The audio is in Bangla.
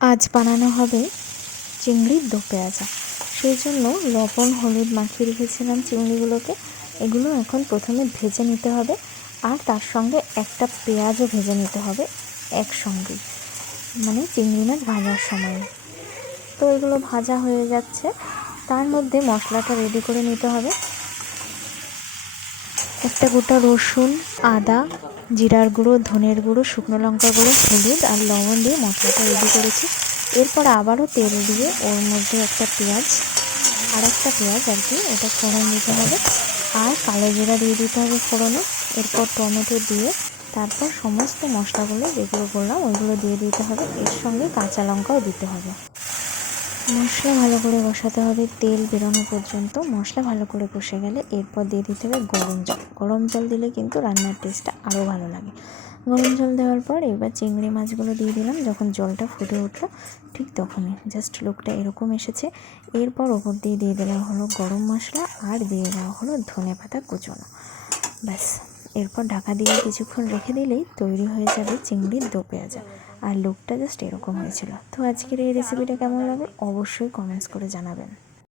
আজ বানানো হবে চিংড়ির দো পেঁয়াজা। সেই জন্য লবণ, হলুদ মাখিয়ে রেখেছিলাম চিংড়িগুলোকে। এগুলো এখন প্রথমে ভেজে নিতে হবে আর তার সঙ্গে একটা পেঁয়াজও ভেজে নিতে হবে একসঙ্গে। মানে চিংড়ি মাছ ভাজার সময়। তো এগুলো ভাজা হয়ে যাচ্ছে। তার মধ্যে মশলাটা রেডি করে নিতে হবে। একটা গোটা রসুন, আদা জিরার গুঁড়ো, ধনের গুঁড়ো, শুকনো লঙ্কা গুঁড়ো, হলুদ আর লবণ দিয়ে মশলাটা রেডি করেছি। এরপর আবারও তেল দিয়ে ওর মধ্যে একটা পেঁয়াজ আর একটা পেঁয়াজ আর কি, ওটা ফোড়ন দিতে হবে। আর কালো জিরা দিয়ে দিতে হবে ফোড়নে। এরপর টমেটো দিয়ে তারপর সমস্ত মশলাগুলো যেগুলো বললাম, ওইগুলো দিয়ে দিতে হবে। এর সঙ্গে কাঁচা লঙ্কাও দিতে হবে। মশলা ভালো করে কষাতে হবে। তেল বেরোনো পর্যন্ত মশলা ভালো করে কষে গেলে এরপর দিয়ে দিতে হবে গরম জল। গরম জল দিলে কিন্তু রান্নার টেস্টটা আরও ভালো লাগে। গরম জল দেওয়ার পর এবার চিংড়ি মাছগুলো দিয়ে দিলাম। যখন জলটা ফুটে উঠল, ঠিক তখনই জাস্ট লুকটা এরকম এসেছে। এরপর ওপর দিয়ে দিয়ে দেওয়া হলো গরম মশলা আর দিয়ে দেওয়া হলো ধনে পাতা কুচোনো। ব্যাস। এরপর ঢাকা দিয়ে কিছুক্ষণ রেখে দিলেই তৈরি হয়ে যাবে চিংড়ির দো পেঁয়াজা। আর লুকটা জাস্ট এরকম হয়েছিল। তো আজকের এই রেসিপিটা কেমন লাগল? অবশ্যই কমেন্টস করে জানাবেন।